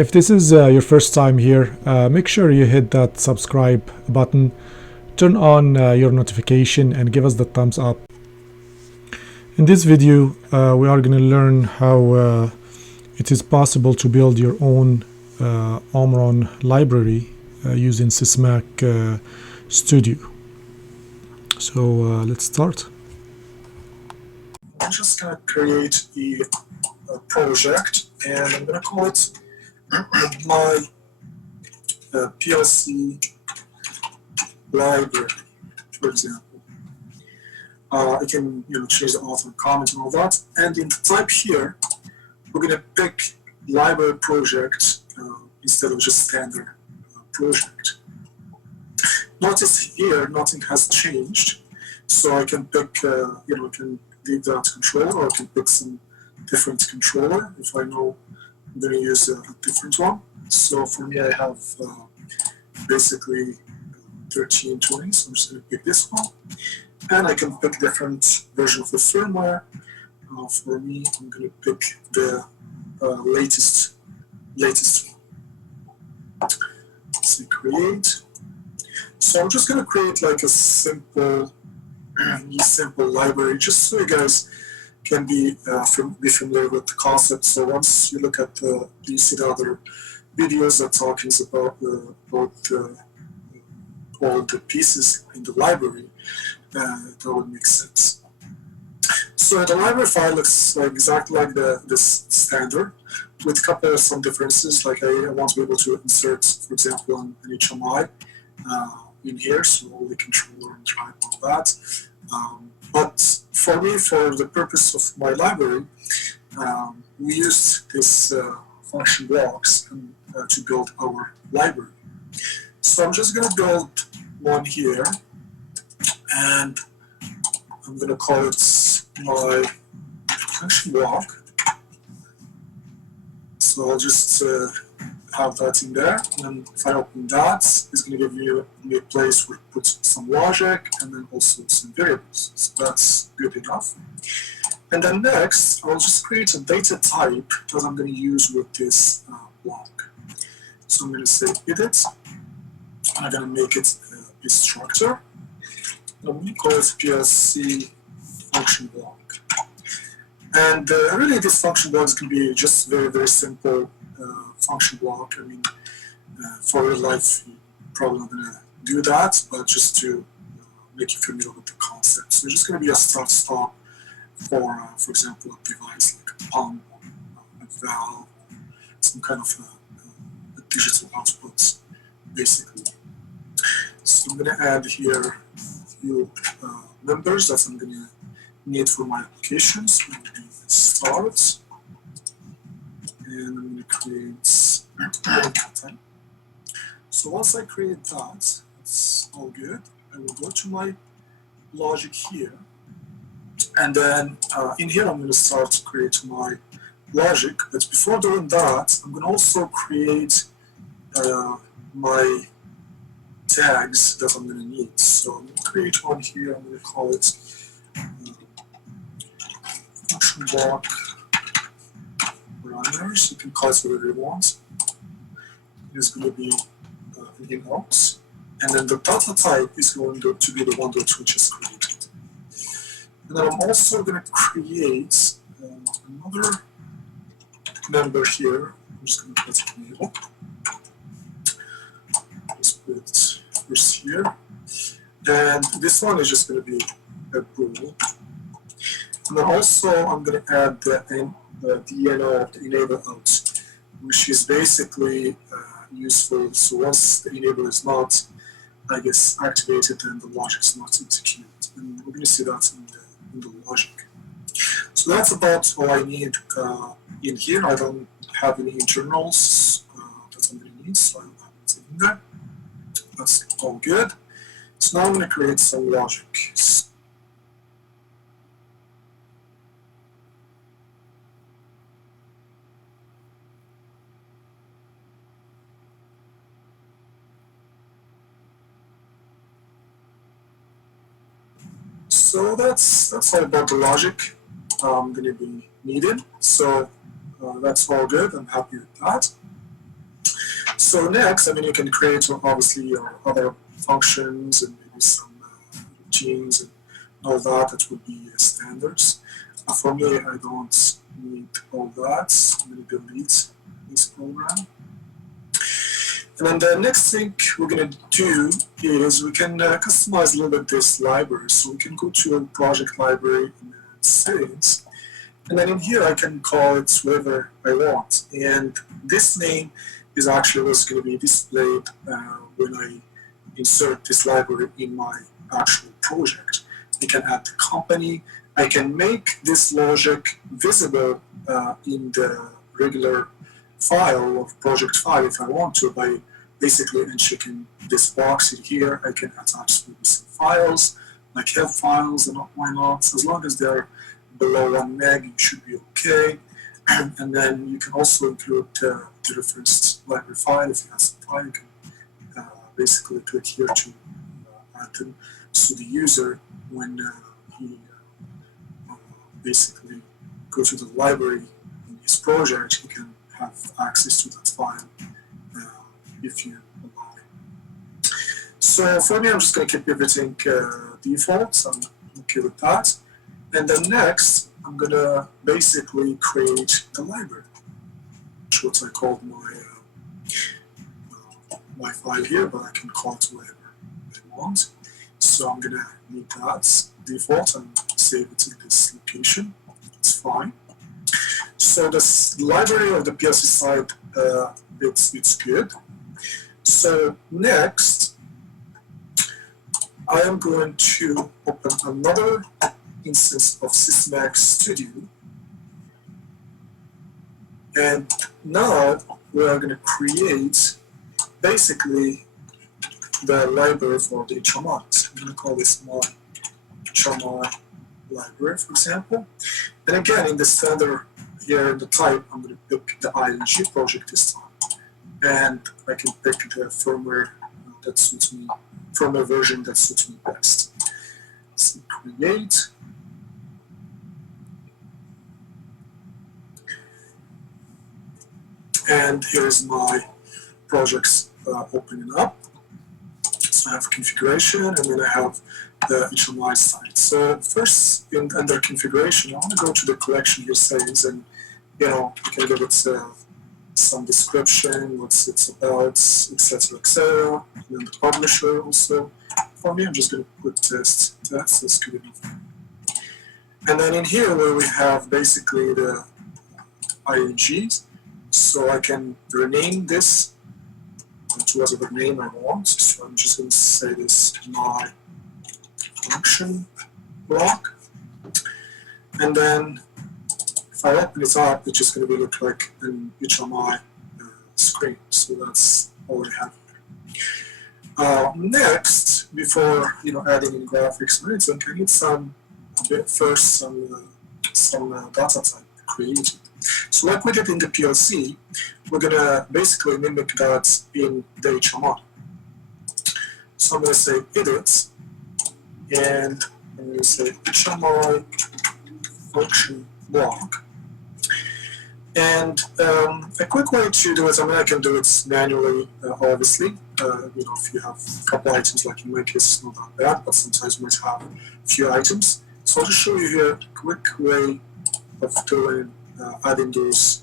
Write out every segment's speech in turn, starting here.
If this is your first time here, make sure you hit that subscribe button, turn on your notification and give us the thumbs up. In this video, we are going to learn how it is possible to build your own Omron library using Sysmac Studio. So let's start. I'm just going to create a project, and I'm going to call it My PLC Library, for example. I can change the author comment and all that. And in the type here, we're going to pick library project instead of just standard project. Notice here nothing has changed, so I can pick I can leave that controller, or I can pick some different controller if I know I'm going to use a different one. So for me, I have basically 1320, so I'm just going to pick this one. And I can pick different version of the firmware. For me, I'm going to pick the latest one. Say create. So I'm just going to create like a simple library, just so you guys can be familiar with the concept. So once you look at you see the other videos that talking about all the pieces in the library, that would make sense. So the library file looks exactly like this standard, with a couple of some differences. Like I want to be able to insert, for example, an HMI in here, so all the controller and drive and all that. But for me, for the purpose of my library, we used this function blocks to build our library. So I'm just going to build one here, and I'm going to call it my function block. So I'll just have that in there, and if I open that, it's going to give you a place where it puts some logic and then also some variables. So that's good enough. And then next, I'll just create a data type that I'm going to use with this block. So I'm going to say edit, and I'm going to make it a structure. I'm going to call it PLC function block. And really, this function block is going to be just very, very simple function block. I mean, for real life, you're probably not going to do that, but just to make you familiar with the concept. So it's just going to be a start-stop for example, a device like a pump, a valve, some kind of a digital output, basically. So I'm going to add here a few members that I'm going to need for my applications. So I'm going to start, and I'm going to create So once I create that, it's all good. I will go to my logic here, and then in here I'm going to start to create my logic. But before doing that, I'm going to also create my tags that I'm going to need. So I'm going to create one here. I'm going to call it function block runners. You can call it whatever you want. It's going to be an inbox, and then the data type is going to be the one that we just created. And then I'm also going to create another member here. I'm just going to put it in the middle. Just put it first here, and this one is just going to be a rule. And then also I'm going to add the DNO, the enable out, which is basically useful. So once the enable is not, I guess, activated, then the logic is not executed. And we're going to see that in the logic. So that's about all I need in here. I don't have any internals that I'm going to need, so I don't have anything in there. That's all good. So now I'm going to create some logic. So that's all about the logic I'm going to be needed. So that's all good. I'm happy with that. So next, I mean, you can create obviously your other functions and maybe some routines and all that. That would be standards. For me, I don't need all that. I'm going to delete this program. And then the next thing we're going to do is we can customize a little bit this library. So we can go to a project library in settings. And then in here, I can call it whatever I want. And this name is actually what's going to be displayed when I insert this library in my actual project. I can add the company. I can make this logic visible in the regular file or project file if I want to by basically unchecking this box in here. I can attach maybe some files, like help files and why not. So as long as they're below 1 meg, you should be okay. And then you can also include the referenced library file. If you have some file, you can basically click here to add them. So the user, when he basically goes to the library in his project, he can have access to that file if you allow it. So for me, I'm just going to keep everything default. So I'm okay with that. And then next, I'm going to basically create the library, which is what I called my file here, but I can call it whatever I want. So I'm going to need that default and save it in this location. It's fine. So this library of the PLC side, it's good. So next, I am going to open another instance of Sysmac Studio. And now we are going to create basically the library for the HMIs. I'm going to call this My HMI Library, for example. And again, in the standard here in the type, I'm going to pick the ING project this time. And I can pick the firmware that suits me, firmware version that suits me best. So create. And here's my projects opening up. So I have configuration, and then I have the HMI side. So first, under configuration, I want to go to the collection here settings, and you can give it some description, what it's about, etc., etc. And then the publisher also. For me, I'm just going to put test. That's good enough. And then in here, where we have basically the INGs, so I can rename this to whatever name I want. So I'm just going to say this my function block. And then if I open it up, it's just going to look like an HMI screen. So that's all I have here. Next, before adding in graphics or anything, I need some data type created. So like we did in the PLC, we're going to basically mimic that in the HMI. So I'm going to say edit, and I'm going to say HMI function block. And a quick way to do it, I can do it manually, obviously. If you have a couple items, like in my case, it's not that bad, but sometimes you might have a few items. So I'll just show you here a quick way of doing adding those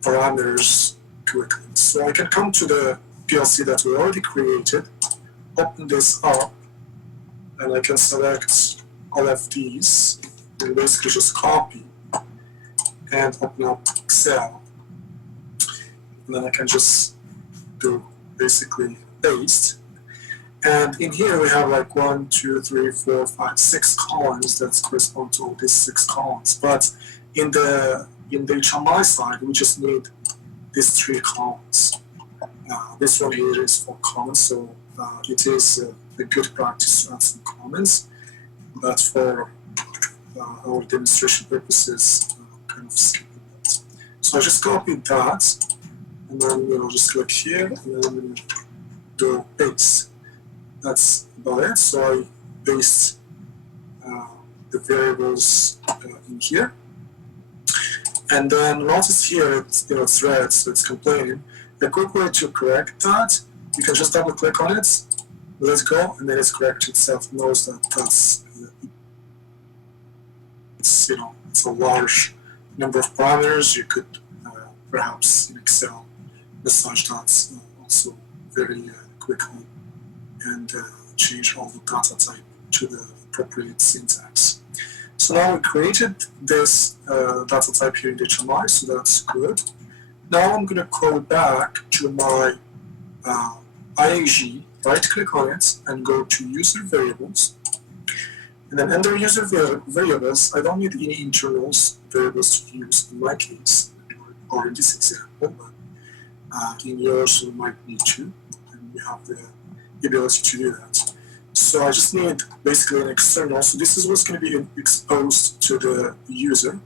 parameters quickly. So I can come to the PLC that we already created, open this up, and I can select all of these, and basically just copy and open up Excel. And then I can just do basically paste. And in here we have like 1, 2, 3, 4, 5, 6 columns that correspond to all these 6 columns. But in the HMI side, we just need these 3 columns. This one here is 4 columns, so it is a good practice to add some comments. But for our demonstration purposes, kind of skipping that. So I just copied that, and then just click here, and then do paste. That's about it. So I paste the variables in here. And then notice here it's red, so it's complaining. A quick way to correct that, you can just double click on it, let it go, and then it's corrected itself. It knows that it's a large number of parameters. You could perhaps in Excel massage that also very quickly and change all the data type to the appropriate syntax. So now we created this data type here in the HMI, so that's good. Now I'm going to go back to my IAG, right-click on it, and go to User Variables. And then under User Variables, I don't need any internals variables to use in my case, or in this example, but in yours you might need to, and you have the ability to do that. So I just need basically an external. So this is what's going to be exposed to the user.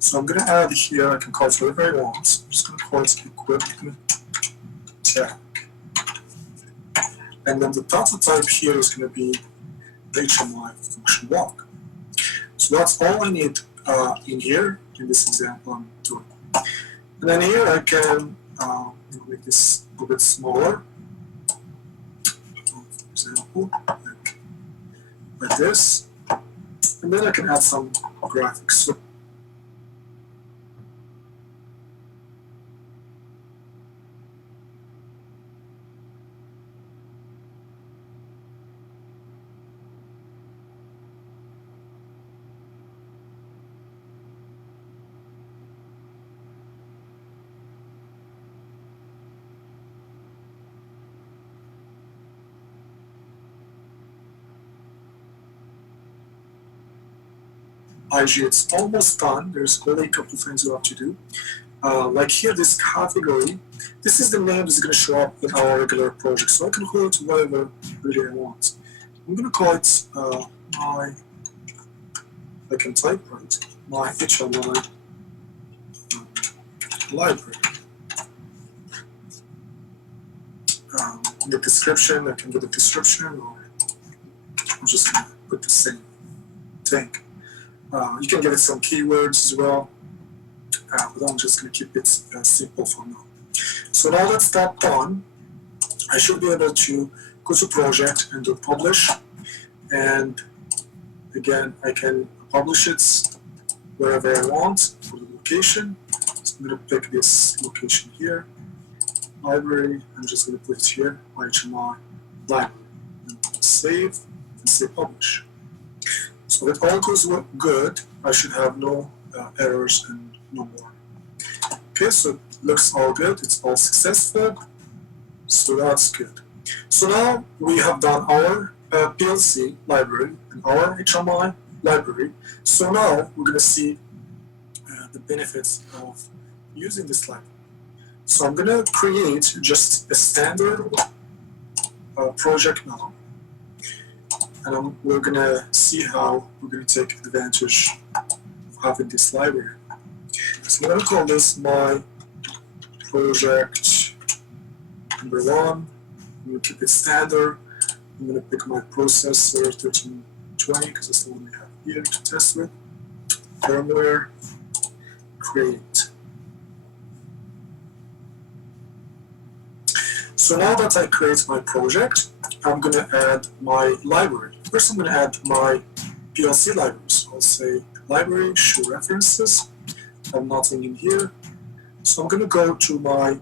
So I'm going to add here, I can call it whatever I want. I'm just going to call it equipment tag. And then the data type here is going to be the HMI function block. So that's all I need in here, in this example I'm doing. And then here I can make this a bit smaller. For example, like this. And then I can add some graphics. So IG, it's almost done. There's only a couple of things you have to do. Like here, this category, this is the name that's going to show up in our regular project. So I can call it whatever really I want. I'm going to call it I can type right, my HMI library. In the description, I can do the description, or I'm just going to put the same thing. You can give it some keywords as well, but I'm just going to keep it simple for now. So now that's that done, I should be able to go to project and do publish. And again, I can publish it wherever I want for the location. So I'm going to pick this location here, library. I'm just going to put it here, my HMI library. And save and say publish. So if all goes good, I should have no errors and no more. Okay, so it looks all good, it's all successful, so that's good. So now we have done our PLC library and our HMI library. So now we're going to see the benefits of using this library. So I'm going to create just a standard project now. And we're going to see how we're going to take advantage of having this library. So I'm going to call this my project number 1. I'm going to keep it standard. I'm going to pick my processor 1320 because that's the one we have here to test with. Firmware, create. So now that I create my project, I'm going to add my library. First, I'm going to add my PLC libraries. I'll say library, show references. I have nothing in here. So I'm going to go to my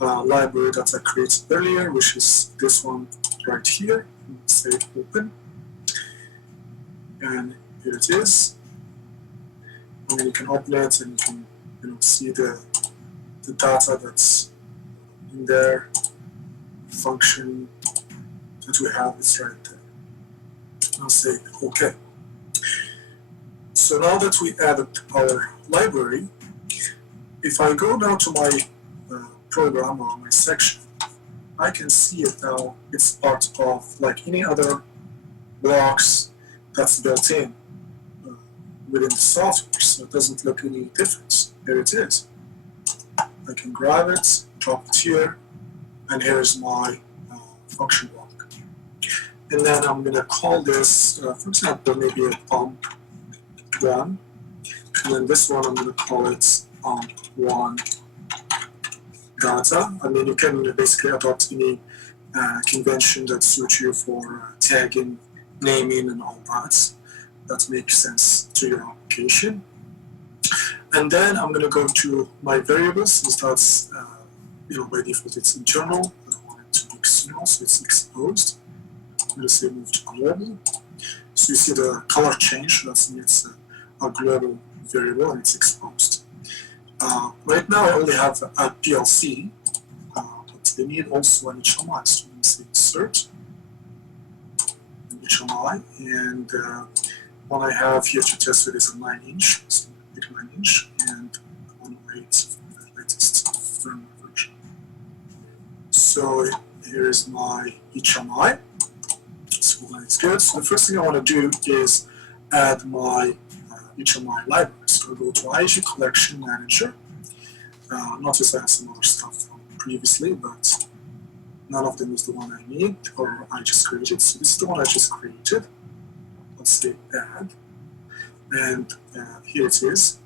library that I created earlier, which is this one right here. Say open. And here it is. And then you can open it and you can see the data that's in there. Function that we have is right there. I'll say OK. So now that we added our library, if I go now to my program or my section, I can see it now. It's part of like any other blocks that's built in within the software, so it doesn't look any difference. There it is. I can grab it, drop it here, and here's my function block. And then I'm going to call this, for example, maybe a pump 1. And then this one I'm going to call it one data. I mean, you can basically adopt any convention that suits you for tagging, naming, and all that makes sense to your application. And then I'm going to go to my variables, since that's by default it's internal. I don't want it to be external, so it's exposed. I'm going to say move to global. So you see the color change. That's means it's a global variable and it's exposed. Right now I only have a PLC, but they need also an HMI. So I'm going to say insert HMI, and one I have here to test it is a 9-inch, so pick 9-inch, and 108 from the latest firmware version. So here is my HMI. So that's good. So the first thing I want to do is add my HMI library. So I'll go to IG Collection Manager. Notice I have some other stuff from previously, but none of them is the one I need, or I just created. So this is the one I just created. Let's say add, and here it is.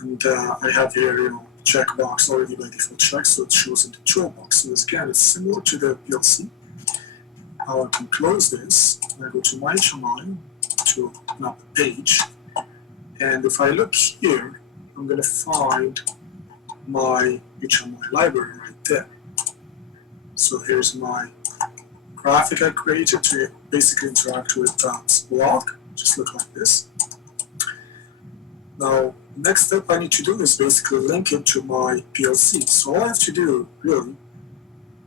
And I have here, checkbox already by default checked, so it shows in the toolbox. So this, again, it's similar to the PLC. Now I can close this, and I go to my HMI to open up the page. And if I look here, I'm going to find my HMI library right there. So here's my graphic I created to basically interact with that block. Just look like this. Now, next step I need to do is basically link it to my PLC. So all I have to do, really,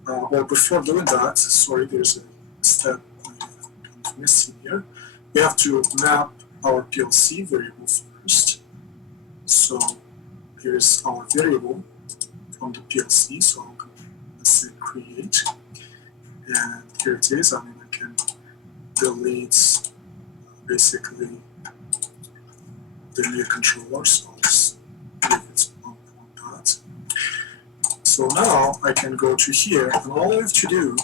or before doing that, sorry, there's a step I'm missing here. We have to map our PLC variable first. So here's our variable from the PLC. So I'm going to say create, and here it is. I mean, I can delete basically the new controller, so I'll just leave it on that. So now I can go to here, and all I have to do,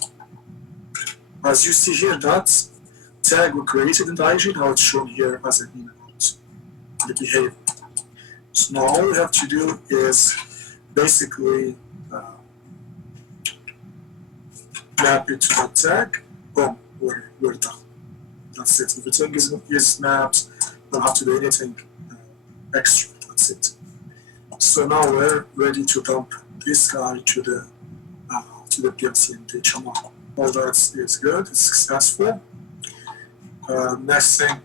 as you see here, that tag we created in the IG, now it's shown here as an input, the behavior. So now all we have to do is basically map it to that tag. Boom, we're done. That's it. Everything is mapped. Don't have to do anything extra. That's it. So now we're ready to dump this guy to the PLC and HMI. All that is good. It's successful. Next thing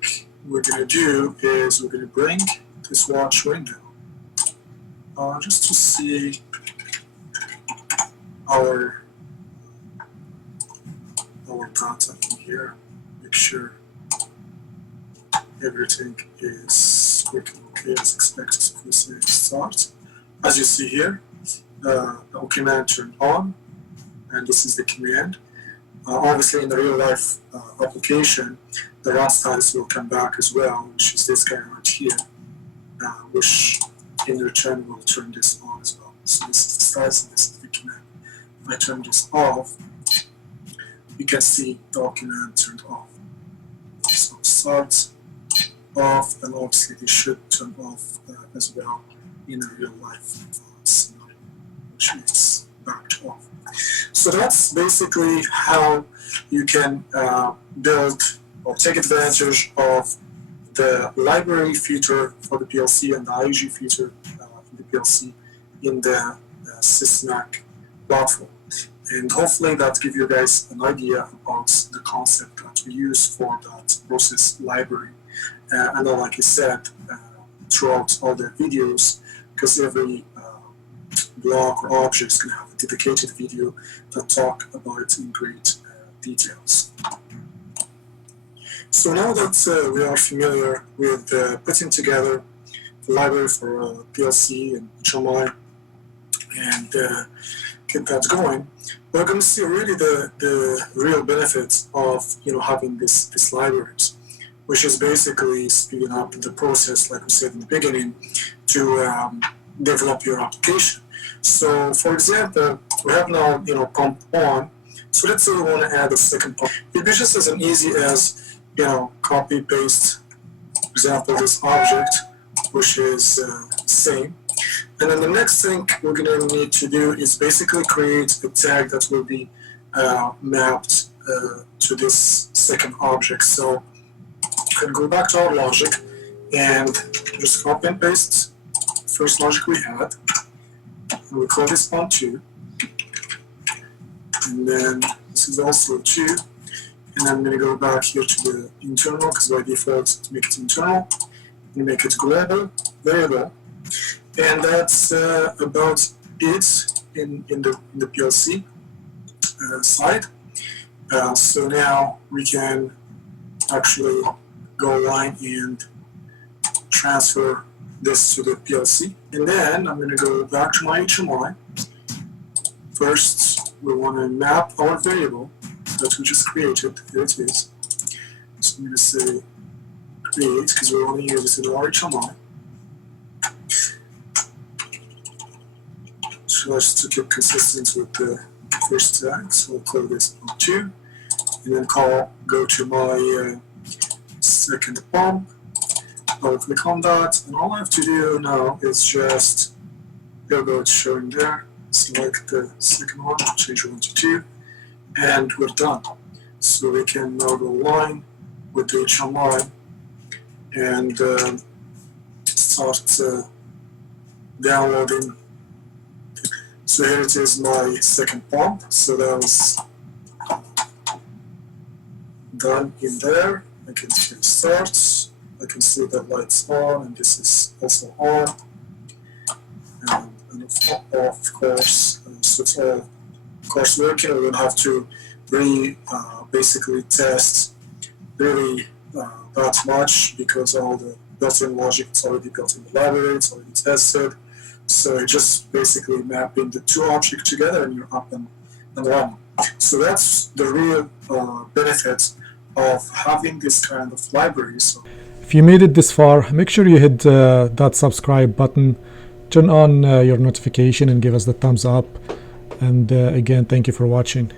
we're going to do is we're going to bring this watch window just to see our data in here. Make sure everything is working okay as expected. So we say start. As you see here, the command turned on, and this is the command. Obviously, in the real life application, the run status will come back as well, which is this guy right here, which in return will turn this on as well. So this is the status, and this is the command. If I turn this off, you can see the command turned off. So start off, and obviously this should turn off as well in a real life scenario, which is backed off. So that's basically how you can build or take advantage of the library feature for the PLC and the IG feature in the PLC in the Sysmac platform. And hopefully that gives you guys an idea about the concept that we use for that process library. And then, like I said, throughout all the videos, because every block or object is going to have a dedicated video that talk about it in great details. So now that we are familiar with putting together the library for PLC and HMI and get that going, we're going to see really the real benefits of having this libraries, which is basically speeding up the process, like we said in the beginning, to develop your application. So, for example, we have now pump on. So let's say we want to add a second pump. It'd be just as easy as copy paste, for example, this object, which is same. And then the next thing we're going to need to do is basically create a tag that will be mapped to this second object. So we can go back to our logic and just copy and paste first logic we had, and we call this on 2, and then this is also 2, and I'm going to go back here to the internal, because by default to make it internal, and make it global variable, and that's about it in the PLC side. So now we can actually go line and transfer this to the PLC, and then I'm going to go back to my HMI. First, we want to map our variable that we just created. Here it is. So I'm going to say create, because we want to use it in our HMI. So just to keep consistent with the first tag, so we'll call this on 2, and then go to my second pump. I'll click on that, and all I have to do now is just go to showing there, select the second one, change one to 2, and we're done. So we can now go line with the HMI and start downloading. So here it is, my second pump. So that was done in there. I can hit start. I can see that light's on, and this is also on, and it's off, of course. So it's all, of course, working. We don't have to basically test really that much, because all the built-in logic is already built in the library, it's already tested. So you just basically mapping the two objects together, and you're up and running. So that's the real benefit of having this kind of library. So if you made it this far, make sure you hit that subscribe button, turn on your notification, and give us the thumbs up. And again, thank you for watching.